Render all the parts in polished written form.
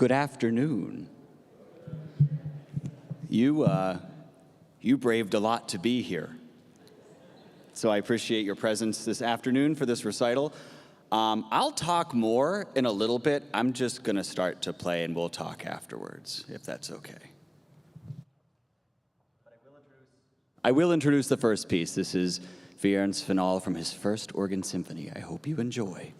Good afternoon. You braved a lot to be here. So I appreciate your presence this afternoon for this recital. I'll talk more in a little bit. I'm just going to start to play and we'll talk afterwards, if that's okay. I will introduce the first piece. This is Viern's Finale from his first organ symphony. I hope you enjoy.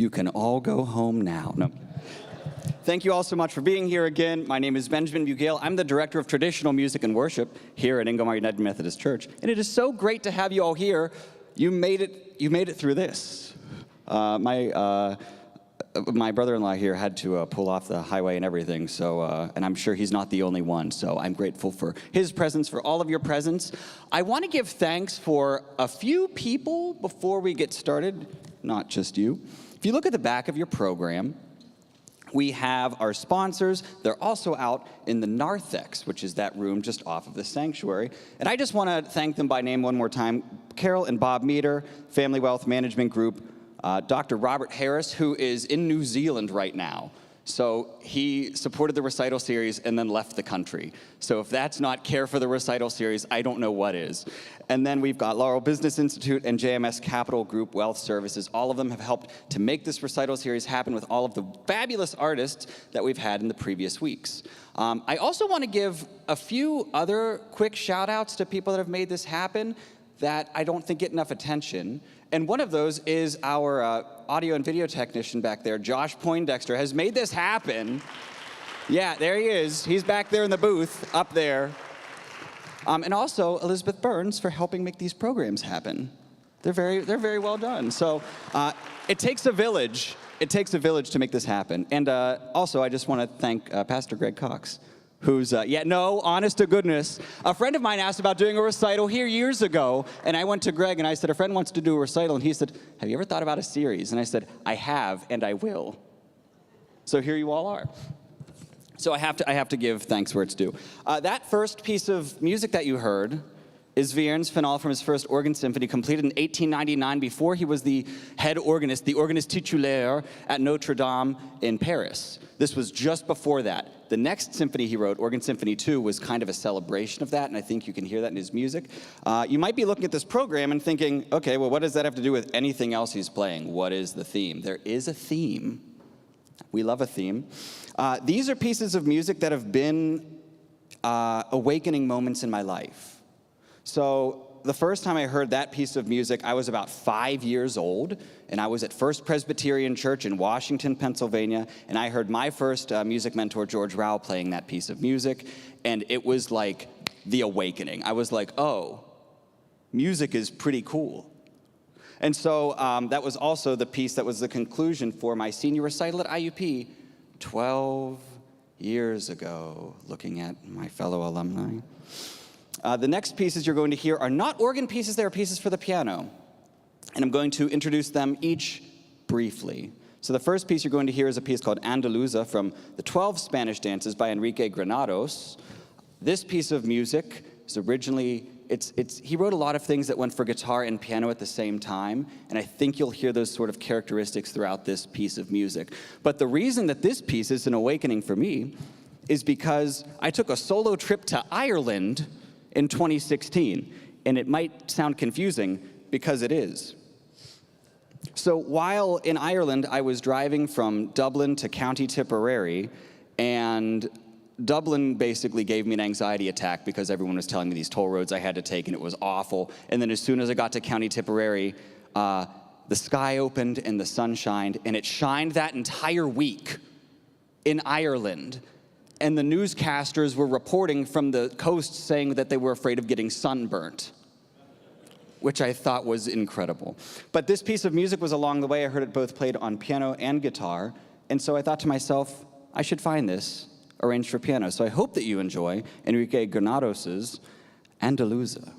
You can all go home now. No. Thank you all so much for being here again. My name is Benjamin Bugaile. I'm the Director of Traditional Music and Worship here at Ingomar United Methodist Church. And it is so great to have you all here. You made it through this. My brother-in-law here had to pull off the highway and everything, so and I'm sure he's not the only one, so I'm grateful for his presence, for all of your presence. I want to give thanks for a few people before we get started, not just you. If you look at the back of your program, we have our sponsors. They're also out in the narthex, which is that room just off of the sanctuary. And I just want to thank them by name one more time. Carol and Bob Meter, Family Wealth Management Group, Dr. Robert Harris, who is in New Zealand right now. So he supported the Recital series and then left the country. So if that's not care for the Recital series, I don't know what is. And then we've got Laurel Business Institute and JMS Capital Group Wealth Services. All of them have helped to make this Recital series happen with all of the fabulous artists that we've had in the previous weeks. I also want to give a few other quick shout outs to people that have made this happen that I don't think get enough attention. And one of those is our audio and video technician back there, Josh Poindexter, has made this happen. Yeah, there he is. He's back there in the booth, up there. And also Elizabeth Burns for helping make these programs happen. They're very well done. So it takes a village. It takes a village to make this happen. And also, I just want to thank Pastor Greg Cox, who's, honest to goodness. A friend of mine asked about doing a recital here years ago, and I went to Greg and I said, a friend wants to do a recital, and he said, have you ever thought about a series? And I said, I have, and I will. So here you all are. So I have to give thanks where it's due. That first piece of music that you heard is Viern's finale from his first organ symphony, completed in 1899 before he was the head organist, the organist titulaire at Notre Dame in Paris. This was just before that. The next symphony he wrote, Organ Symphony 2, was kind of a celebration of that, and I think you can hear that in his music. You might be looking at this program and thinking, okay, well, what does that have to do with anything else he's playing? What is the theme? There is a theme. We love a theme. These are pieces of music that have been awakening moments in my life. So the first time I heard that piece of music, I was about 5 years old, and I was at First Presbyterian Church in Washington, Pennsylvania, and I heard my first music mentor, George Rao, playing that piece of music, and it was like the awakening. I was like, oh, music is pretty cool. And so that was also the piece that was the conclusion for my senior recital at IUP 12 years ago, looking at my fellow alumni. The next pieces you're going to hear are not organ pieces, they are pieces for the piano. And I'm going to introduce them each briefly. So the first piece you're going to hear is a piece called Andaluza from the 12 Spanish Dances by Enrique Granados. This piece of music is originally, he wrote a lot of things that went for guitar and piano at the same time, and I think you'll hear those sort of characteristics throughout this piece of music. But the reason that this piece is an awakening for me is because I took a solo trip to Ireland in 2016, and it might sound confusing because it is. So while in Ireland, I was driving from Dublin to County Tipperary, and Dublin basically gave me an anxiety attack because everyone was telling me these toll roads I had to take, and it was awful. And then as soon as I got to County Tipperary, the sky opened and the sun shined, and it shined that entire week in Ireland. And the newscasters were reporting from the coast saying that they were afraid of getting sunburnt, which I thought was incredible. But this piece of music was along the way. I heard it both played on piano and guitar. And so I thought to myself, I should find this arranged for piano. So I hope that you enjoy Enrique Granados' Andaluza.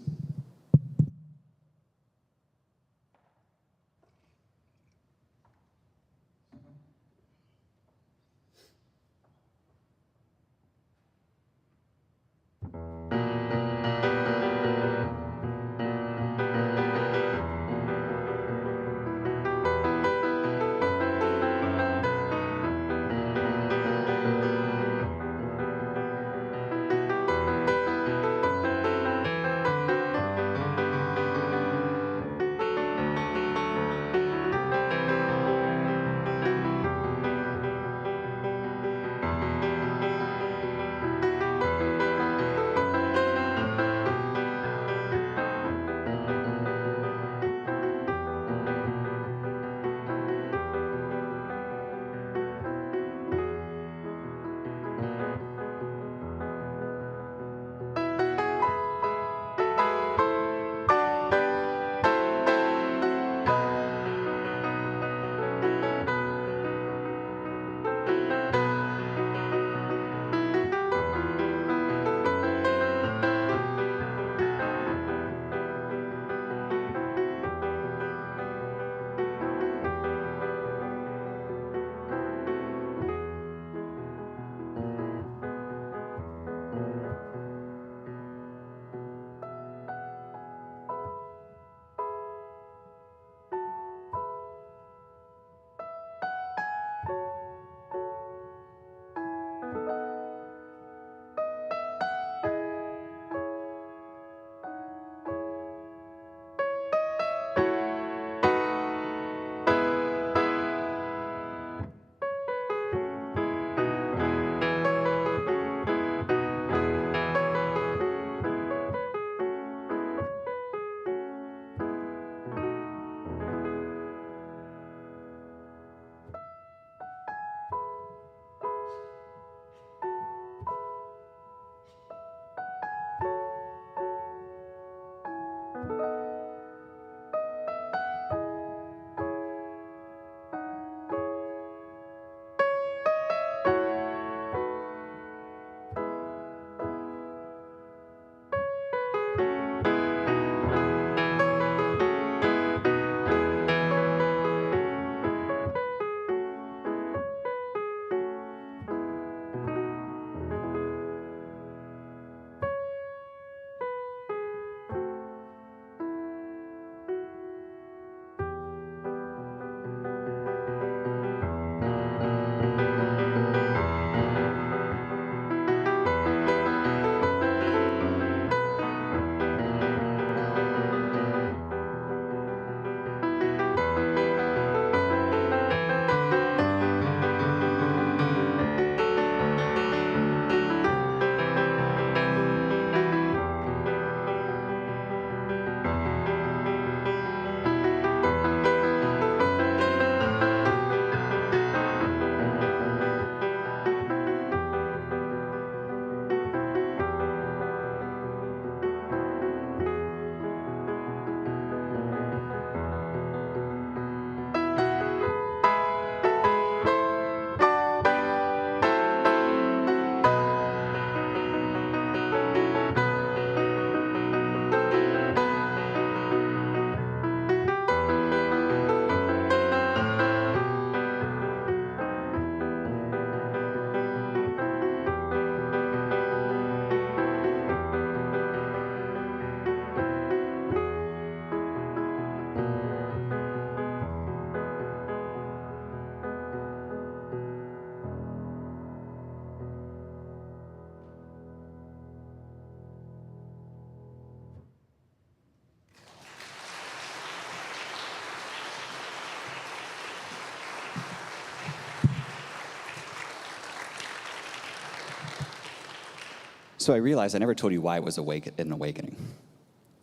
So I realized I never told you why it was an awakening.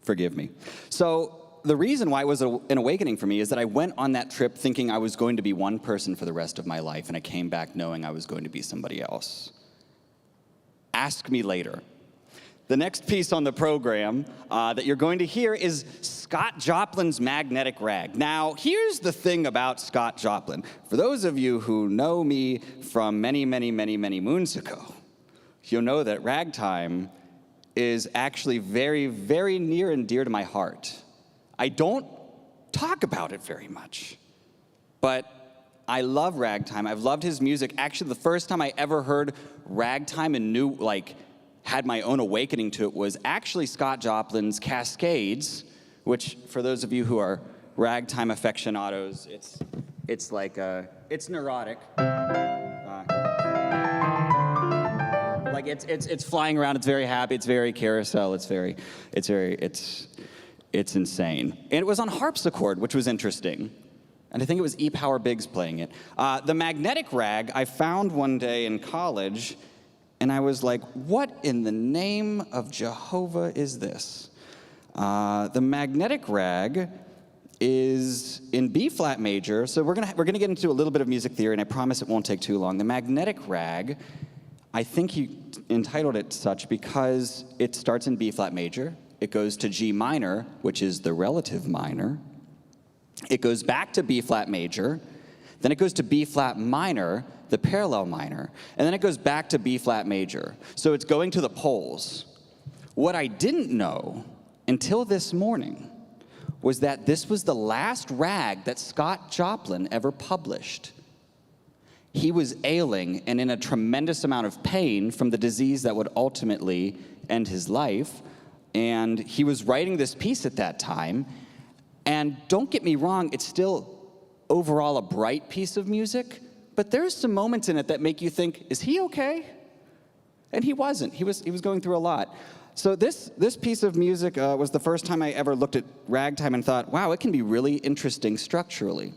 Forgive me. So the reason why it was an awakening for me is that I went on that trip thinking I was going to be one person for the rest of my life, and I came back knowing I was going to be somebody else. Ask me later. The next piece on the program that you're going to hear is Scott Joplin's Magnetic Rag. Now, here's the thing about Scott Joplin. For those of you who know me from many, many, many, many moons ago, you'll know that ragtime is actually very, very near and dear to my heart. I don't talk about it very much, but I love ragtime. I've loved his music. Actually, the first time I ever heard ragtime and knew, had my own awakening to it was actually Scott Joplin's Cascades, which, for those of you who are ragtime aficionados, it's neurotic. It's flying around. It's very happy. It's very carousel. It's insane. And it was on harpsichord, which was interesting. And I think it was E. Power Biggs playing it. The Magnetic Rag I found one day in college, and I was like, what in the name of Jehovah is this? The Magnetic Rag is in B flat major. So we're gonna get into a little bit of music theory, and I promise it won't take too long. The Magnetic Rag, I think he entitled it such because it starts in B flat major. It goes to G minor, which is the relative minor. It goes back to B flat major. Then it goes to B flat minor, the parallel minor. And then it goes back to B flat major. So it's going to the poles. What I didn't know until this morning was that this was the last rag that Scott Joplin ever published. He was ailing and in a tremendous amount of pain from the disease that would ultimately end his life. And he was writing this piece at that time. And don't get me wrong, it's still overall a bright piece of music, but there's some moments in it that make you think, is he okay? And he wasn't. He was going through a lot. So this piece of music was the first time I ever looked at ragtime and thought, wow, it can be really interesting structurally.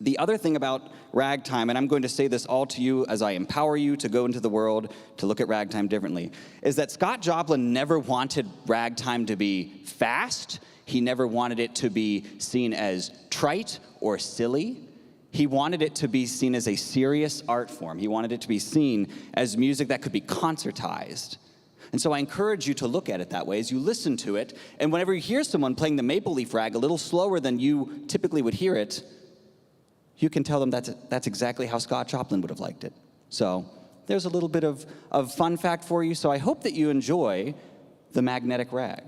The other thing about ragtime, and I'm going to say this all to you as I empower you to go into the world to look at ragtime differently, is that Scott Joplin never wanted ragtime to be fast. He never wanted it to be seen as trite or silly. He wanted it to be seen as a serious art form. He wanted it to be seen as music that could be concertized. And so I encourage you to look at it that way as you listen to it. And whenever you hear someone playing the Maple Leaf Rag a little slower than you typically would hear it, you can tell them that's exactly how Scott Joplin would have liked it. So there's a little bit of fun fact for you. So I hope that you enjoy the Magnetic Rag.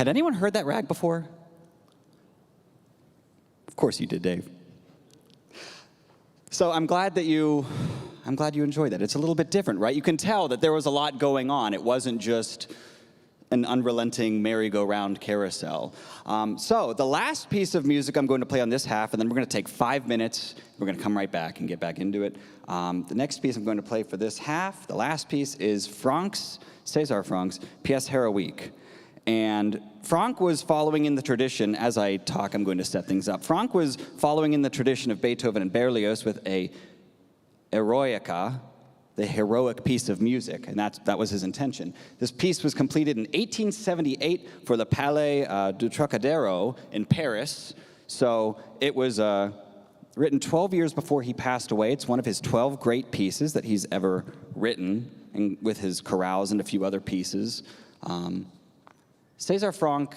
Had anyone heard that rag before? Of course you did, Dave. So I'm glad you enjoyed that. It's a little bit different, right? You can tell that there was a lot going on. It wasn't just an unrelenting merry-go-round carousel. So the last piece of music I'm going to play on this half, and then we're going to take 5 minutes. We're going to come right back and get back into it. The next piece I'm going to play for this half, the last piece, is César Franck's Pièce Héroïque. And Franck was following in the tradition, as I talk, I'm going to set things up. Franck was following in the tradition of Beethoven and Berlioz with a eroica, the heroic piece of music, and that was his intention. This piece was completed in 1878 for the Palais du Trocadero in Paris. So it was written 12 years before he passed away. It's one of his 12 great pieces that he's ever written, and with his chorales and a few other pieces. César Franck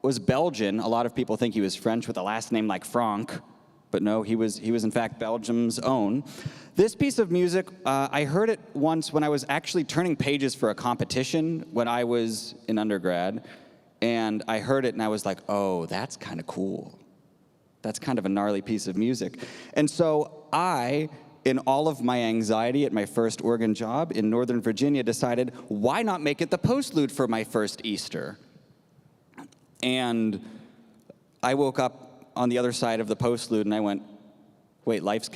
was Belgian. A lot of people think he was French with a last name like Franck, but no, he was in fact Belgium's own. This piece of music, I heard it once when I was actually turning pages for a competition when I was in undergrad, and I heard it and I was like, oh, that's kind of cool. That's kind of a gnarly piece of music. And so I, in all of my anxiety at my first organ job in Northern Virginia, decided, why not make it the postlude for my first Easter? And I woke up on the other side of the postlude and I went, wait, life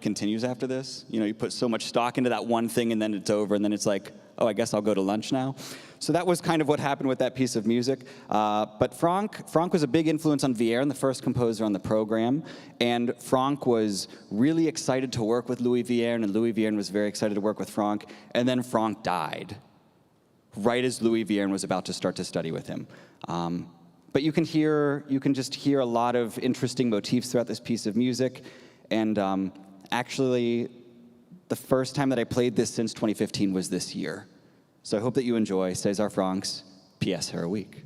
continues after this? You know, you put so much stock into that one thing and then it's over and then it's like, oh, I guess I'll go to lunch now. So that was kind of what happened with that piece of music. But Franck was a big influence on Vierne, the first composer on the program. And Franck was really excited to work with Louis Vierne, and Louis Vierne was very excited to work with Franck. And then Franck died, right as Louis Vierne was about to start to study with him. But you can just hear a lot of interesting motifs throughout this piece of music. And actually, the first time that I played this since 2015 was this year. So I hope that you enjoy César Franck's Pièce Héroïque.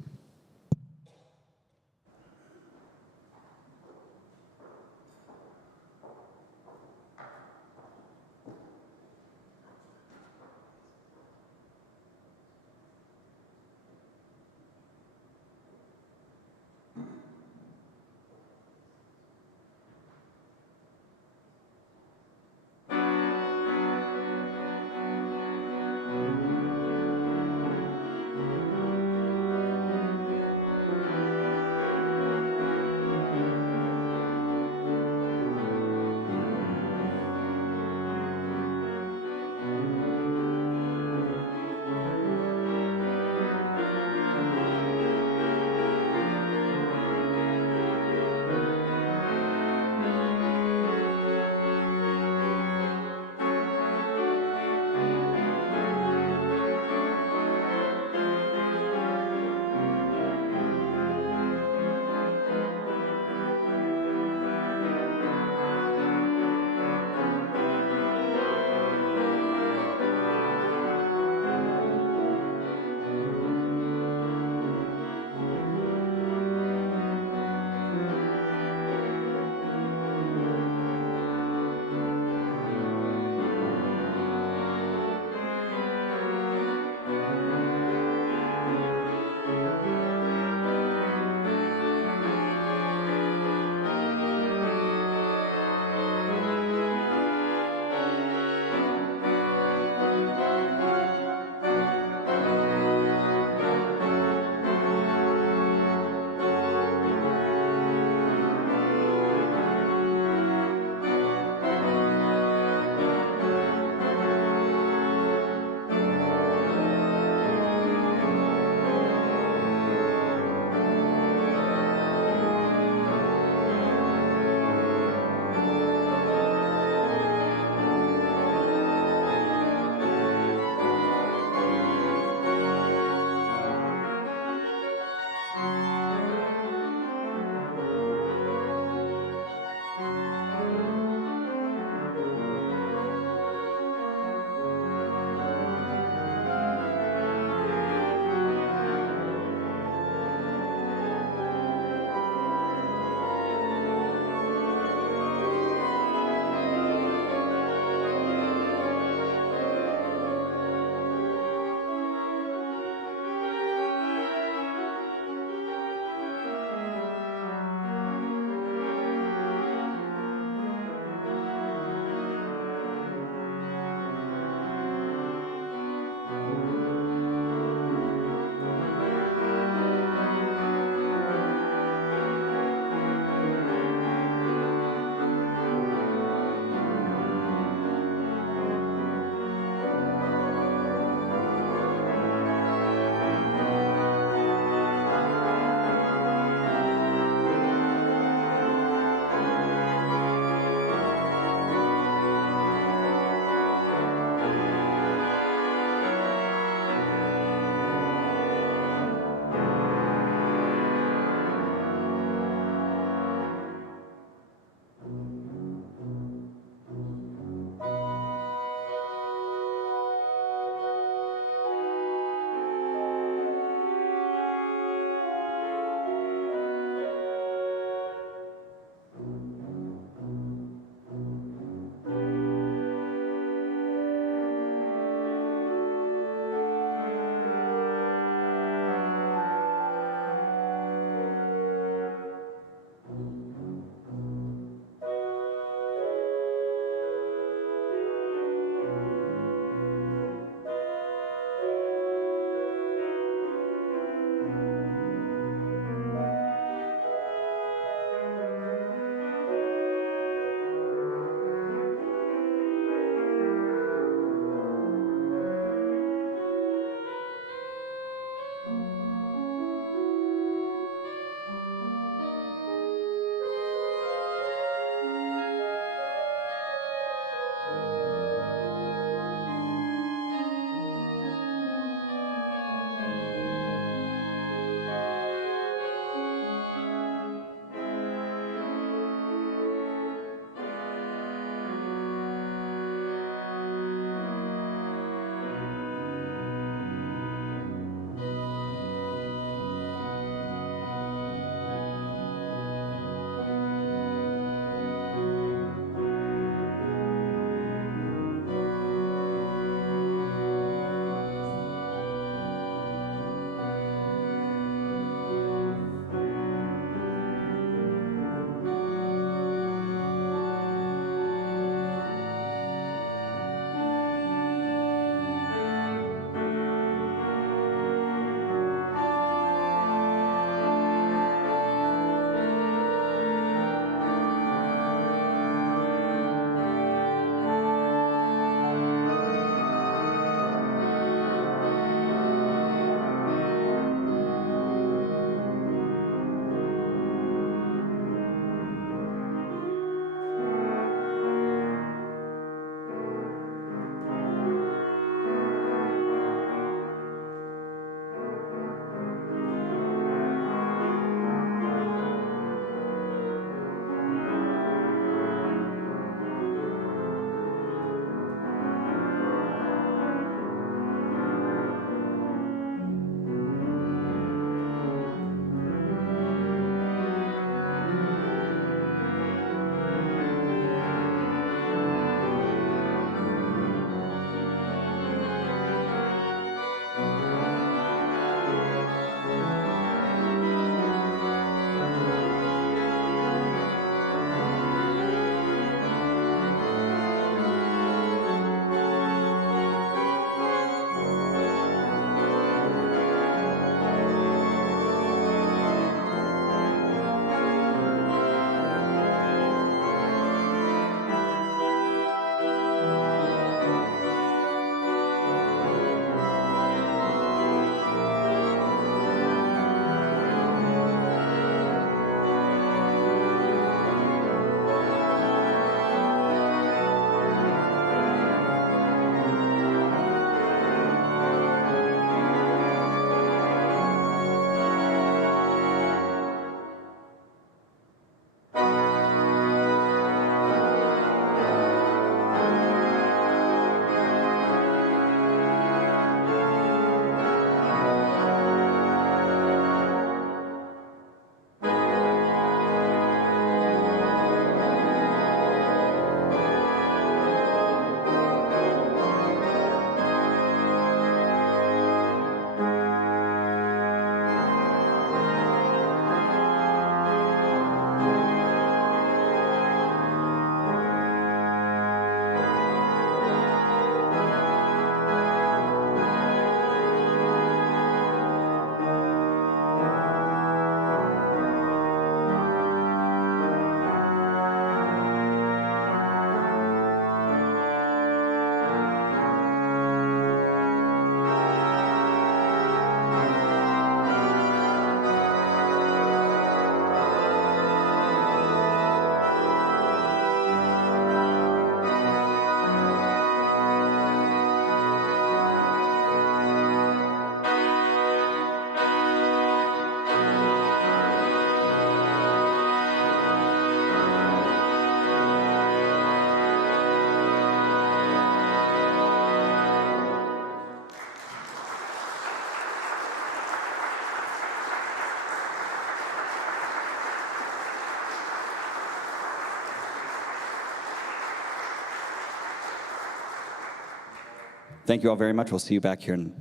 Thank you all very much. We'll see you back here in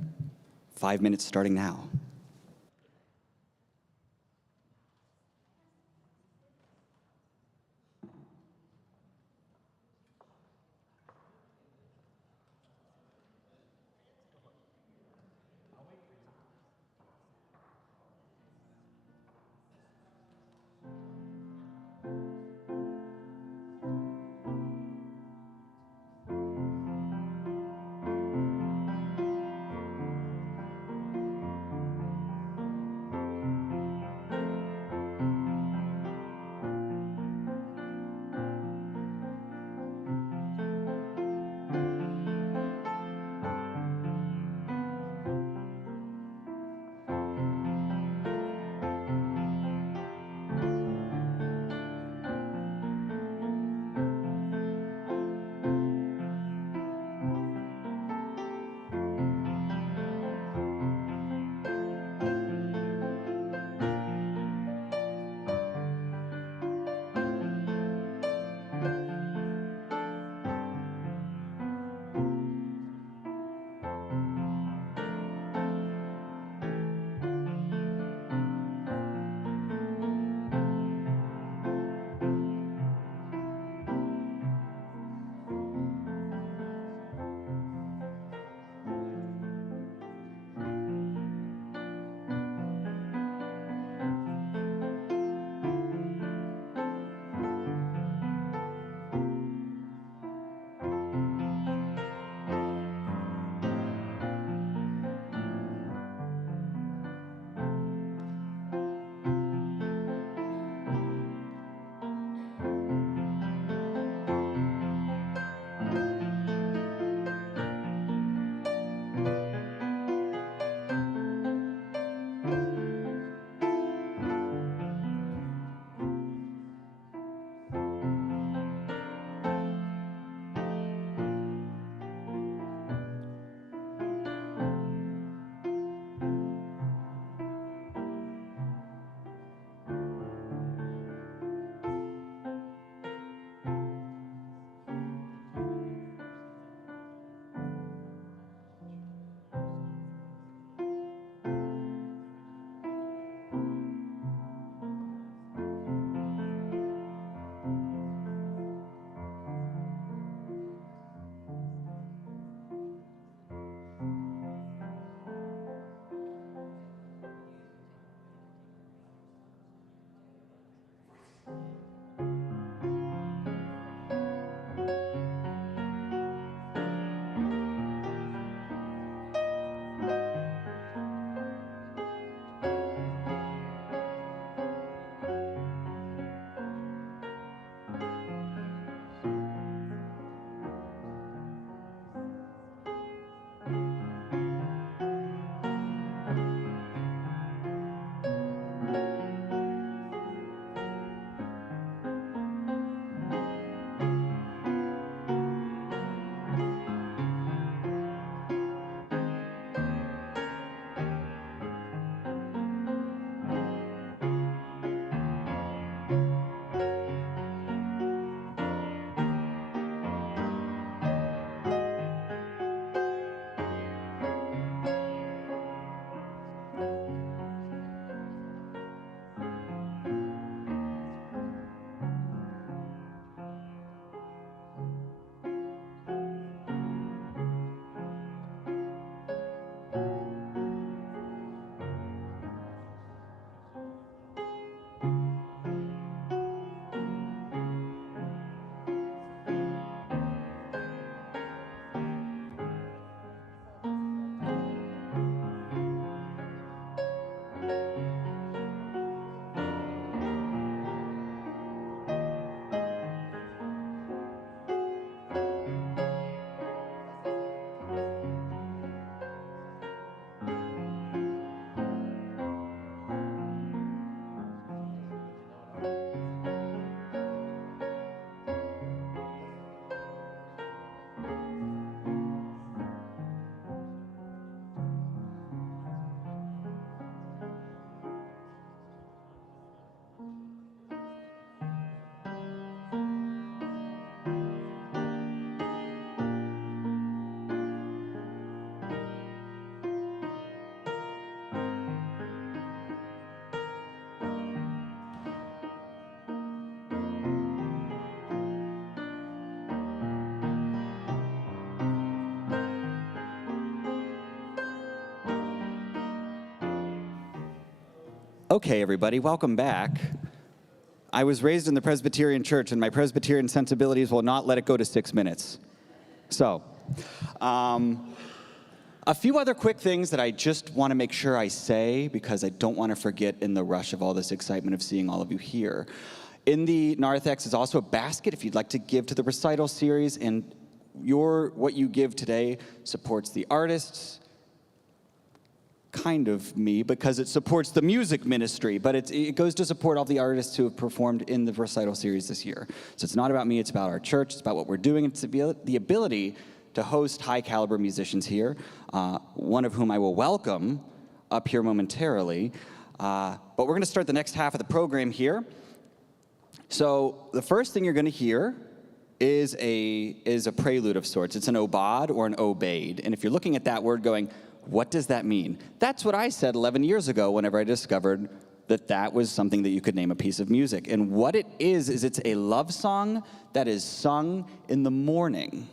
5 minutes starting now. Okay, everybody, welcome back. I was raised in the Presbyterian Church, and my Presbyterian sensibilities will not let it go to 6 minutes. So, a few other quick things that I just want to make sure I say, because I don't want to forget in the rush of all this excitement of seeing all of you here. In the narthex is also a basket if you'd like to give to the Recital series, and what you give today supports the artists, kind of me, because it supports the music ministry, but it goes to support all the artists who have performed in the Recital series this year. So it's not about me, it's about our church, it's about what we're doing, it's the ability to host high-caliber musicians here, one of whom I will welcome up here momentarily. But we're going to start the next half of the program here. So the first thing you're going to hear is a prelude of sorts. It's an obad or an obeyed. And if you're looking at that word going, what does that mean? That's what I said 11 years ago whenever I discovered that was something that you could name a piece of music. And what it is it's a love song that is sung in the morning.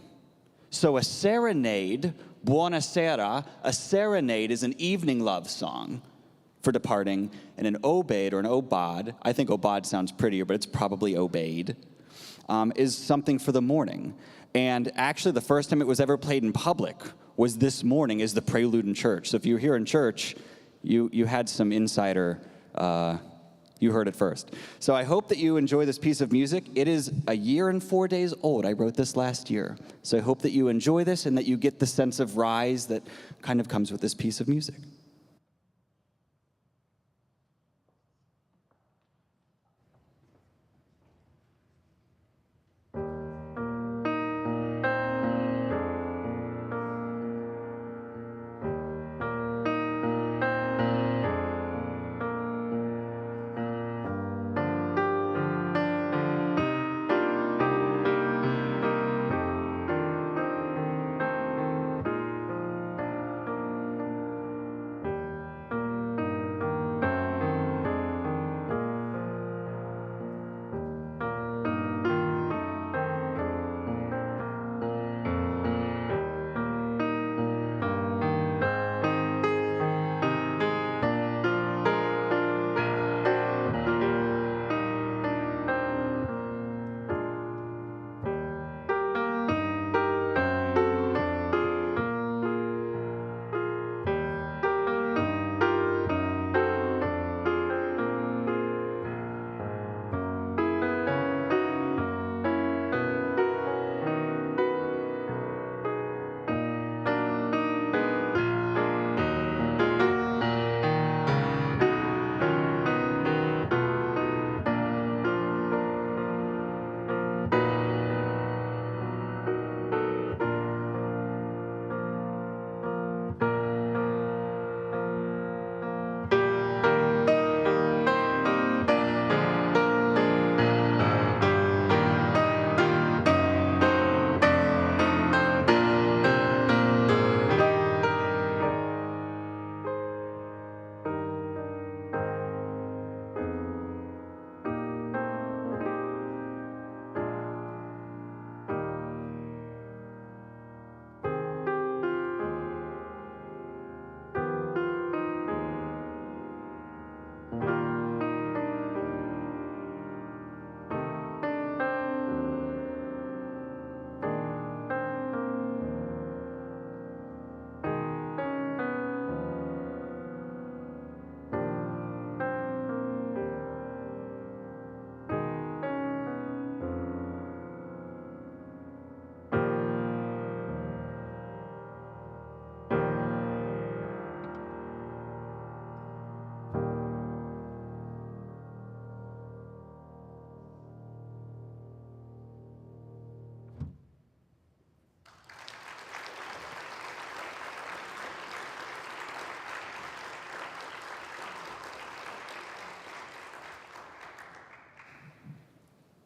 So a serenade, buonasera, a serenade is an evening love song for departing, and an obeyed or an obad, I think obad sounds prettier, but it's probably obeyed, is something for the morning. And actually the first time it was ever played in public was this morning as the prelude in church. So if you were here in church, you had some insider, you heard it first. So I hope that you enjoy this piece of music. It is a year and 4 days old. I wrote this last year. So I hope that you enjoy this and that you get the sense of rise that kind of comes with this piece of music.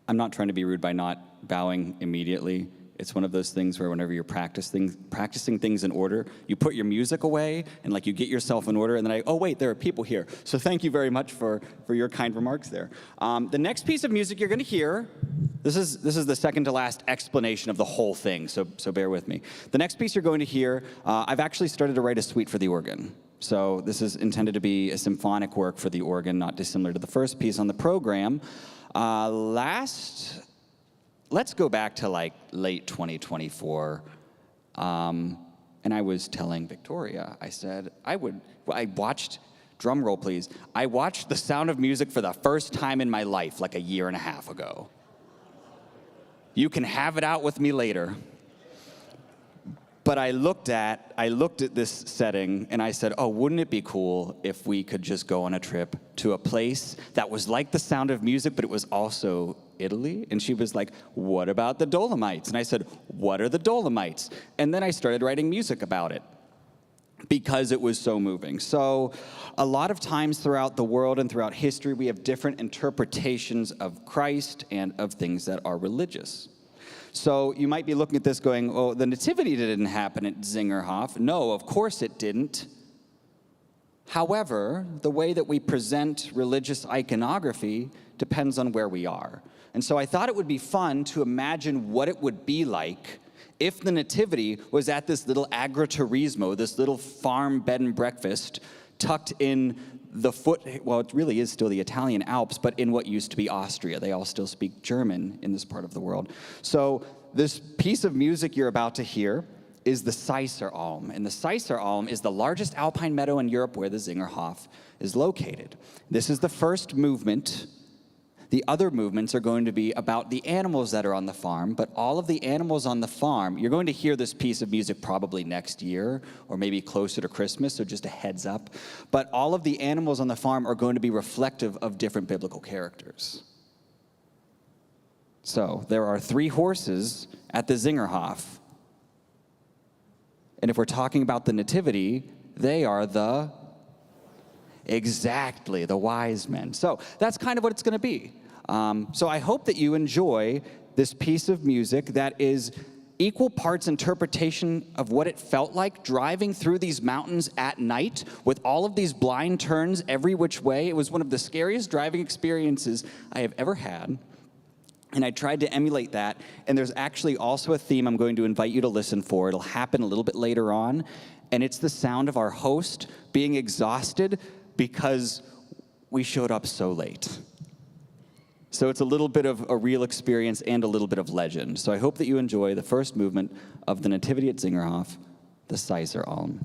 I'm not trying to be rude by not bowing immediately. It's one of those things where whenever you're practicing things in order, you put your music away and you get yourself in order, and then oh wait, there are people here. So thank you very much for your kind remarks there. The next piece of music you're going to hear, this is the second to last explanation of the whole thing, so bear with me. The next piece you're going to hear, I've actually started to write a suite for the organ. So this is intended to be a symphonic work for the organ, not dissimilar to the first piece on the program. Let's go back to like late 2024. And I was telling Victoria, I said, I watched, drum roll please, I watched The Sound of Music for the first time in my life like a year and a half ago. You can have it out with me later. But I looked at this setting and I said, oh, wouldn't it be cool if we could just go on a trip to a place that was like The Sound of Music, but it was also Italy? And she was like, what about the Dolomites? And I said, what are the Dolomites? And then I started writing music about it because it was so moving. So a lot of times throughout the world and throughout history, we have different interpretations of Christ and of things that are religious. So you might be looking at this going, oh, the nativity didn't happen at Zingerhof. No, of course it didn't. However, the way that we present religious iconography depends on where we are. And so I thought it would be fun to imagine what it would be like if the nativity was at this little agriturismo, this little farm bed and breakfast tucked in well, it really is still the Italian Alps, but in what used to be Austria. They all still speak German in this part of the world. So this piece of music you're about to hear is the Seisseralm. And the Seisseralm is the largest alpine meadow in Europe where the Zingerhof is located. This is the first movement. The other movements are going to be about the animals that are on the farm, but all of the animals on the farm, you're going to hear this piece of music probably next year or maybe closer to Christmas, so just a heads up. But all of the animals on the farm are going to be reflective of different biblical characters. So there are 3 horses at the Zingerhof. And if we're talking about the nativity, they are exactly, the wise men. So that's kind of what it's going to be. So I hope that you enjoy this piece of music that is equal parts interpretation of what it felt like driving through these mountains at night with all of these blind turns every which way. It was one of the scariest driving experiences I have ever had. And I tried to emulate that. And there's actually also a theme I'm going to invite you to listen for. It'll happen a little bit later on. And it's the sound of our host being exhausted because we showed up so late. So it's a little bit of a real experience and a little bit of legend. So I hope that you enjoy the first movement of the Nativity at Zingerhof, the Seisseralm.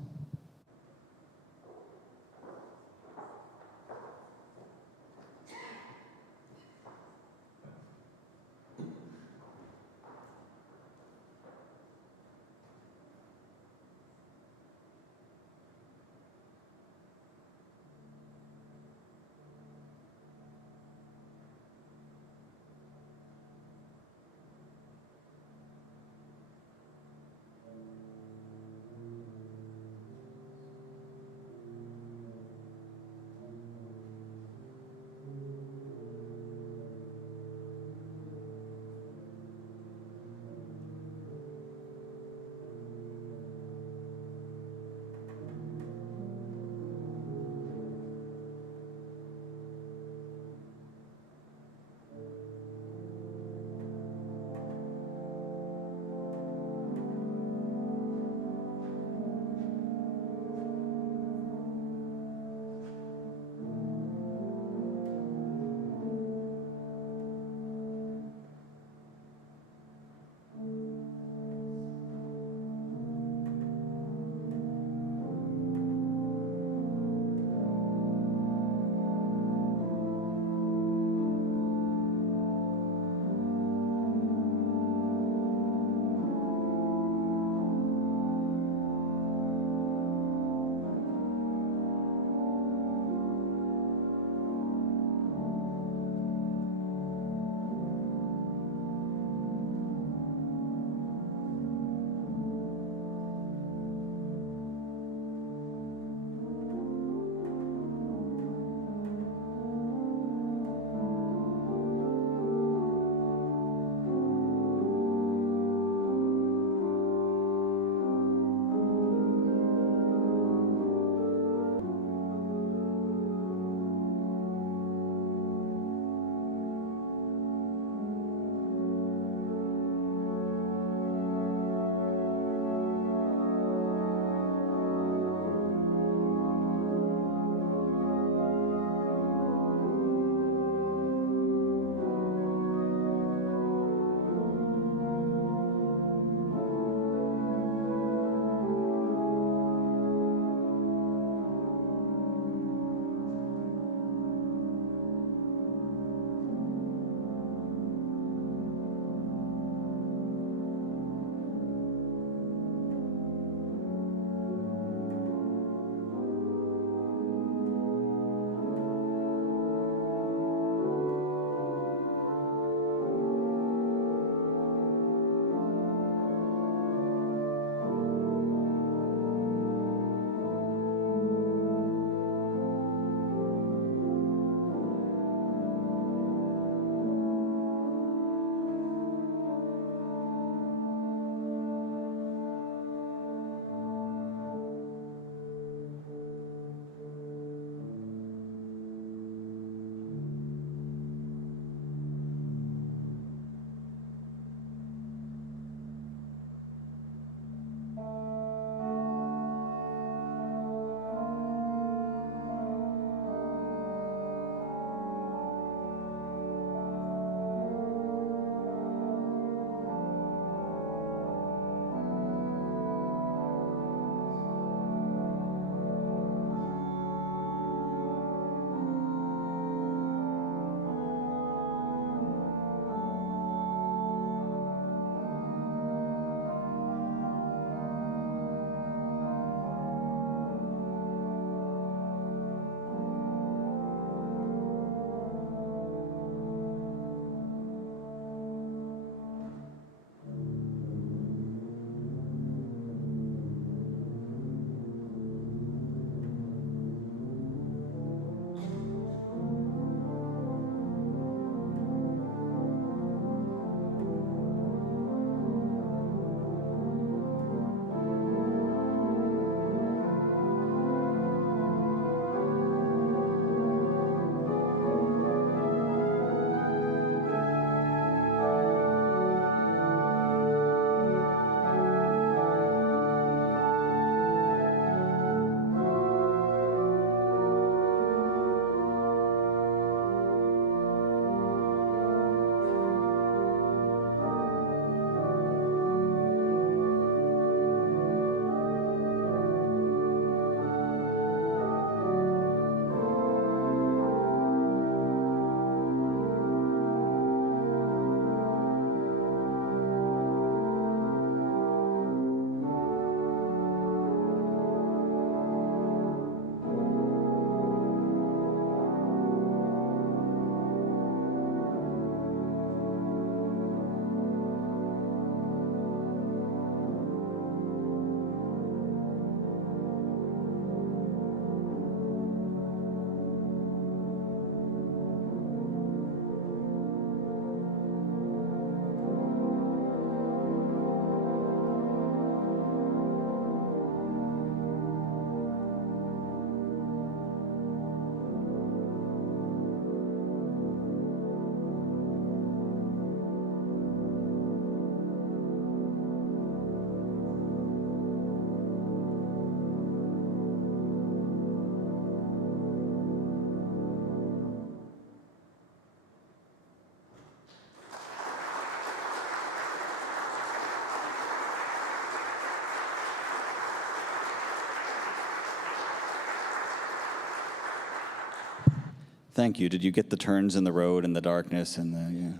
Thank you. Did you get the turns in the road and the darkness and the yeah?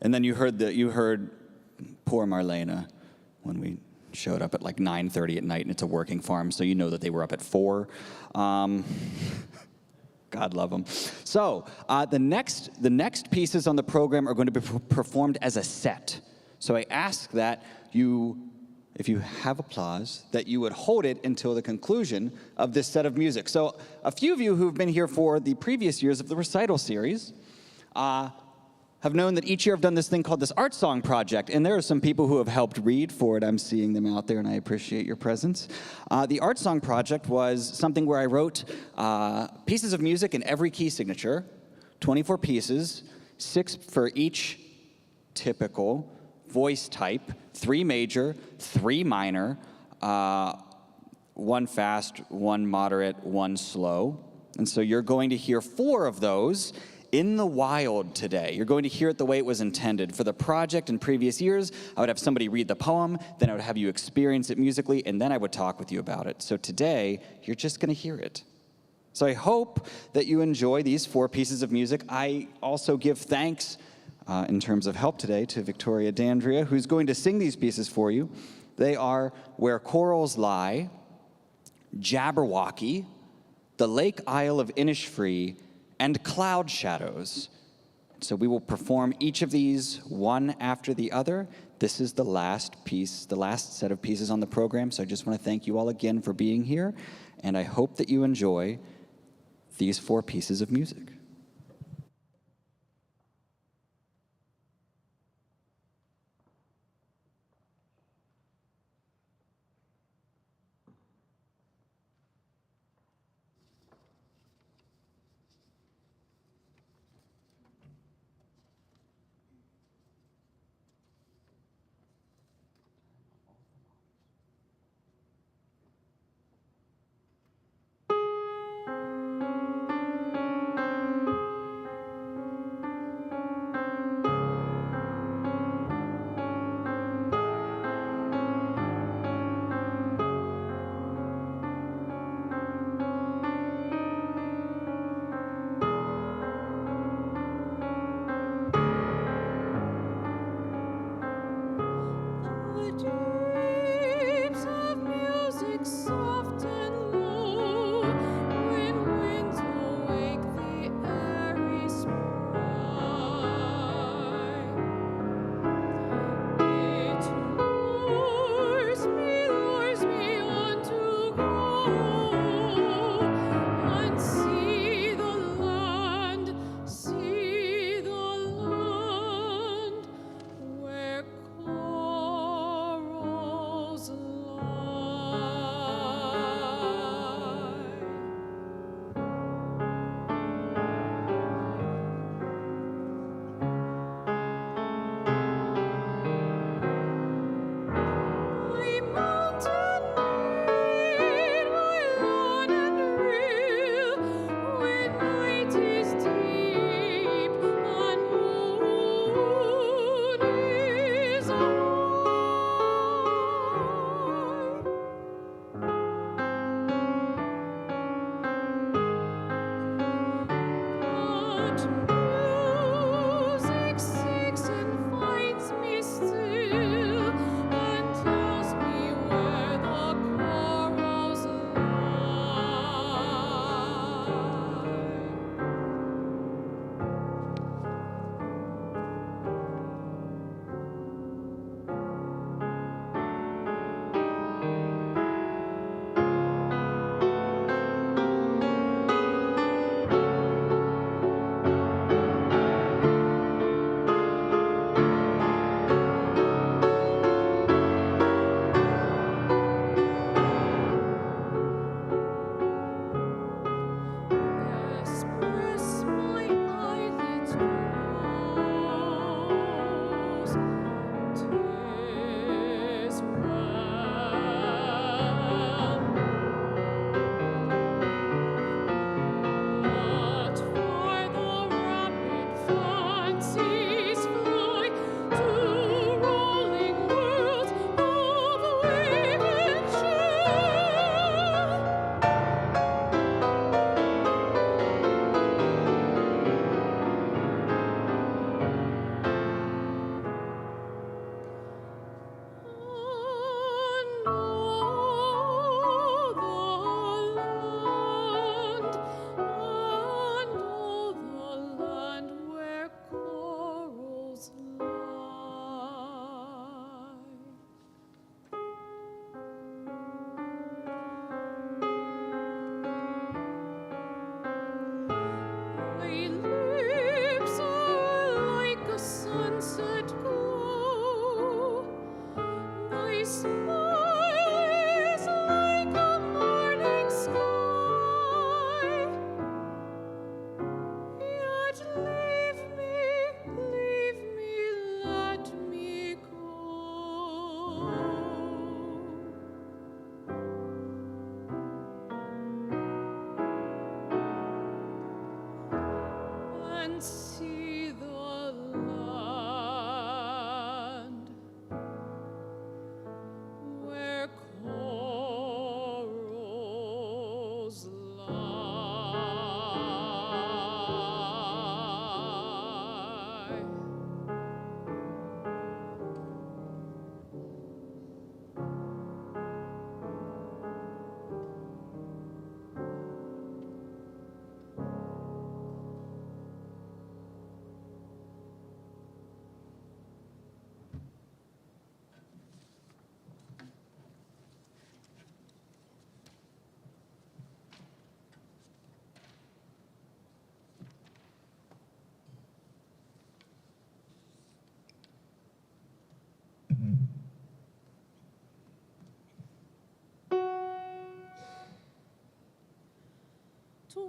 And then you heard poor Marlena when we showed up at like 9:30 at night, and it's a working farm, so you know that they were up at 4. God love them. So the next pieces on the program are going to be performed as a set. So I ask that you, if you have applause, that you would hold it until the conclusion of this set of music. So a few of you who've been here for the previous years of the Recital series have known that each year I've done this thing called this art song project, and there are some people who have helped read for it. I'm seeing them out there, and I appreciate your presence. The art song project was something where I wrote pieces of music in every key signature, 24 pieces, 6 for each typical voice type, 3 major, 3 minor, 1 fast, 1 moderate, 1 slow. And so you're going to hear 4 of those in the wild today. You're going to hear it the way it was intended. For the project in previous years, I would have somebody read the poem, then I would have you experience it musically, and then I would talk with you about it. So today, you're just going to hear it. So I hope that you enjoy these 4 pieces of music. I also give thanks in terms of help today to Victoria Dandria, who's going to sing these pieces for you. They are Where Corals Lie, Jabberwocky, The Lake Isle of Innisfree, and Cloud Shadows. So we will perform each of these one after the other. This is the last piece, the last set of pieces on the program, so I just want to thank you all again for being here, and I hope that you enjoy these 4 pieces of music. and see the land where corals lie.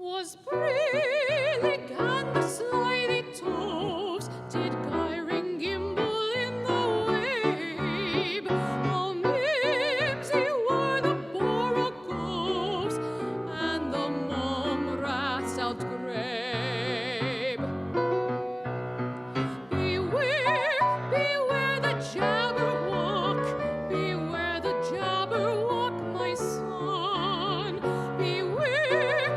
Was brillig and the slithy toves did gyring gimble in the wabe. All mimsy were the borogoves and the mum rats outgrabe. Beware the jabberwock, beware the jabberwock, my son. Beware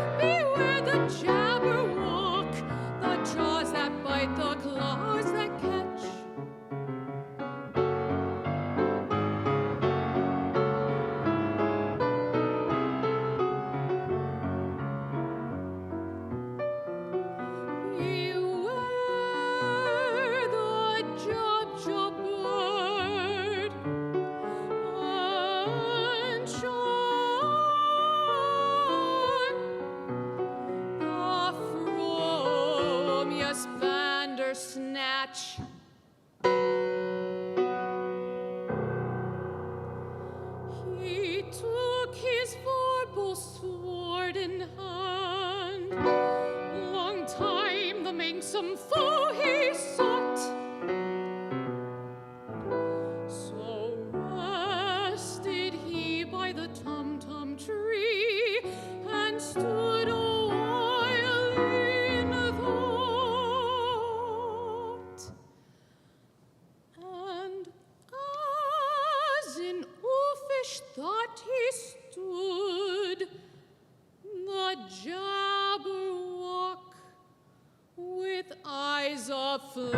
the jabberwock, the jaws that bite, the claws that catch. Beware the jub bird and John the Fromius Bandersnatch. He took his vorpal sword in hand. Long time the manxome foe he sought. So rested he by the tum-tum tree and stood a while in thought. And as in uffish thought he stood, the jabberwock with eyes of flame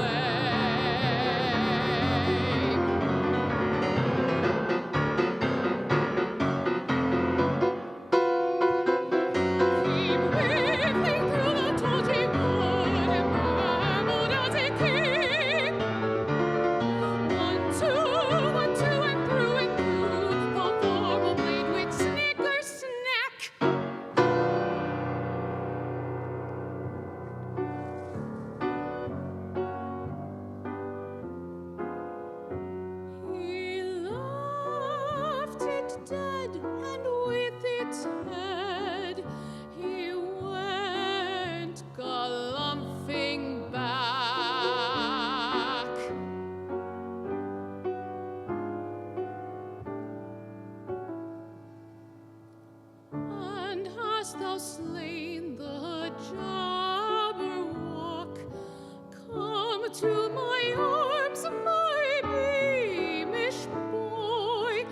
came whiffling through the tulgey wood and murmured as he came. 1, 2, and through, the vorpal blade with snicker snack. He left it dead, and with its head he went galumphing back. And hast thou slain the jabberwock? Come to my arms, my beamish boy.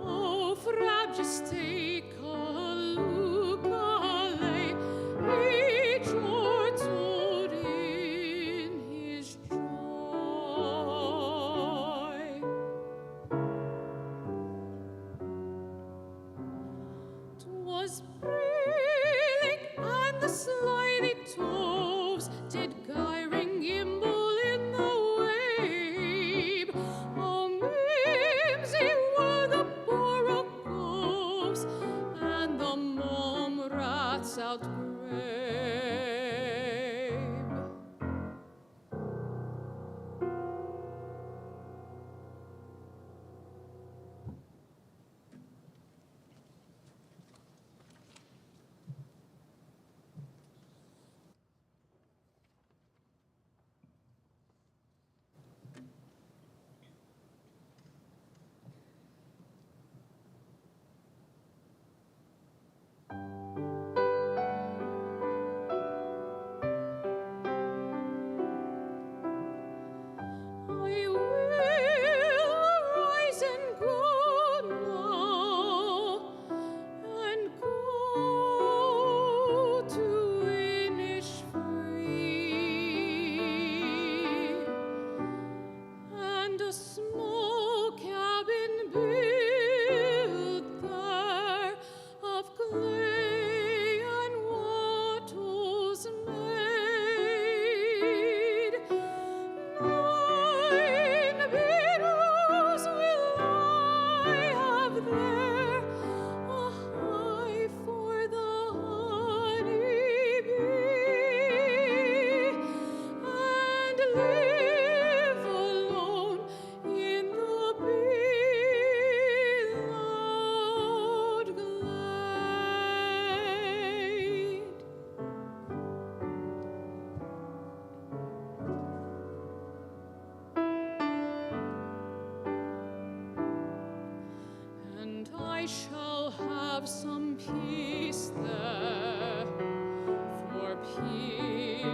O frabjeste Bugaile, each ortood in his joy. 'Twas brillig and the slithy toves did gyring gimble in the wabe. Oh, mimsy were the borogoves and the mum rats outgrabe.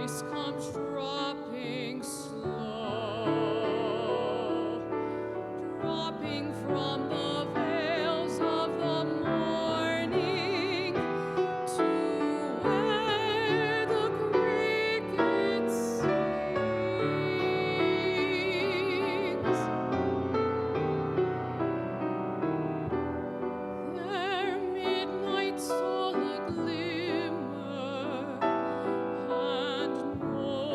voice comes dropping slow, dropping from the veils of the morning to where the cricket sings. Their midnight soul a glimmer, and no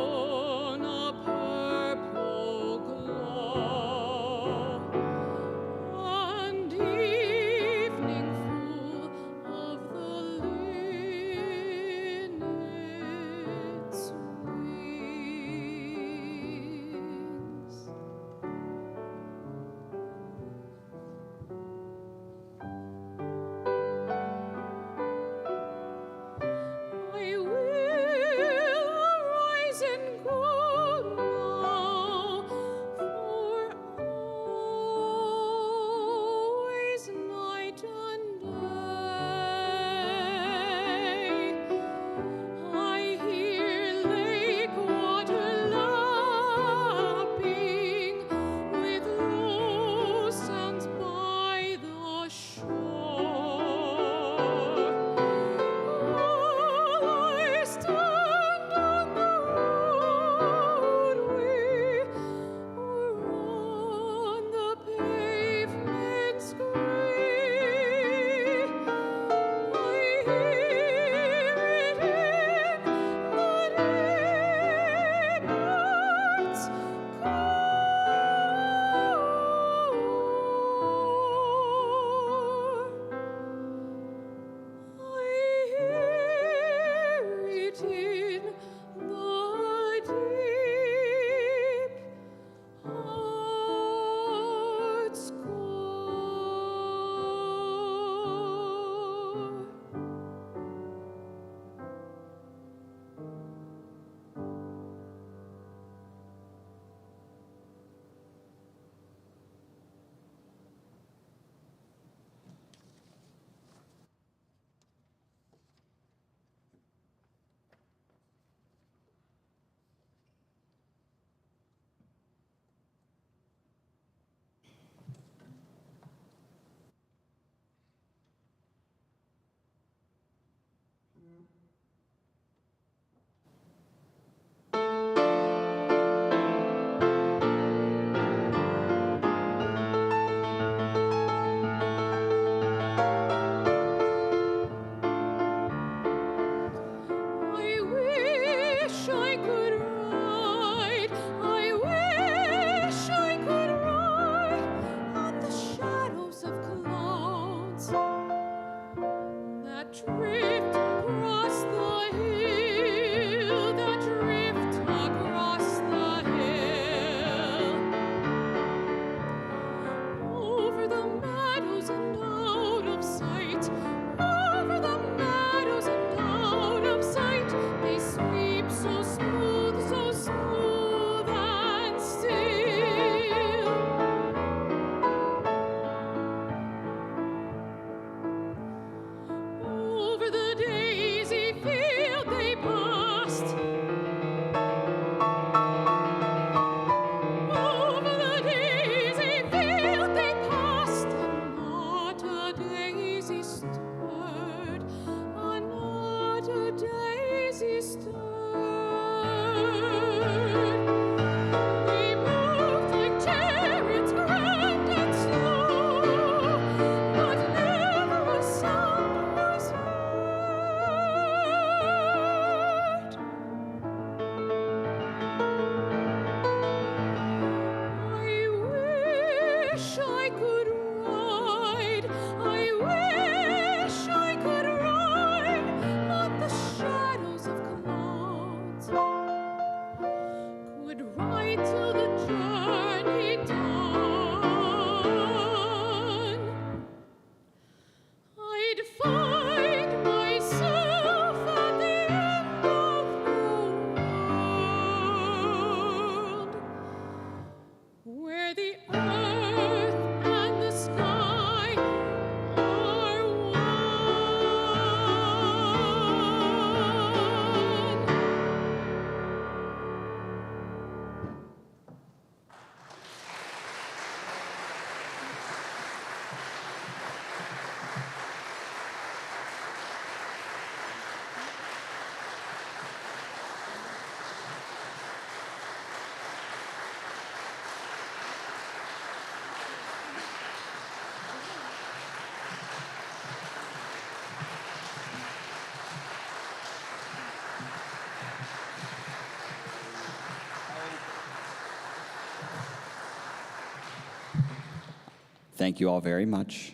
Thank you all very much.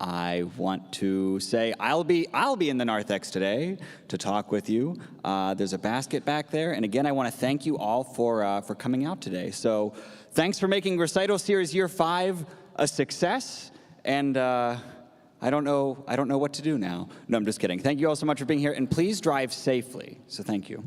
I want to say I'll be in the narthex today to talk with you. There's a basket back there, and again, I want to thank you all for coming out today. So, thanks for making Recital Series Year 5 a success. And I don't know what to do now. No, I'm just kidding. Thank you all so much for being here, and please drive safely. So, thank you.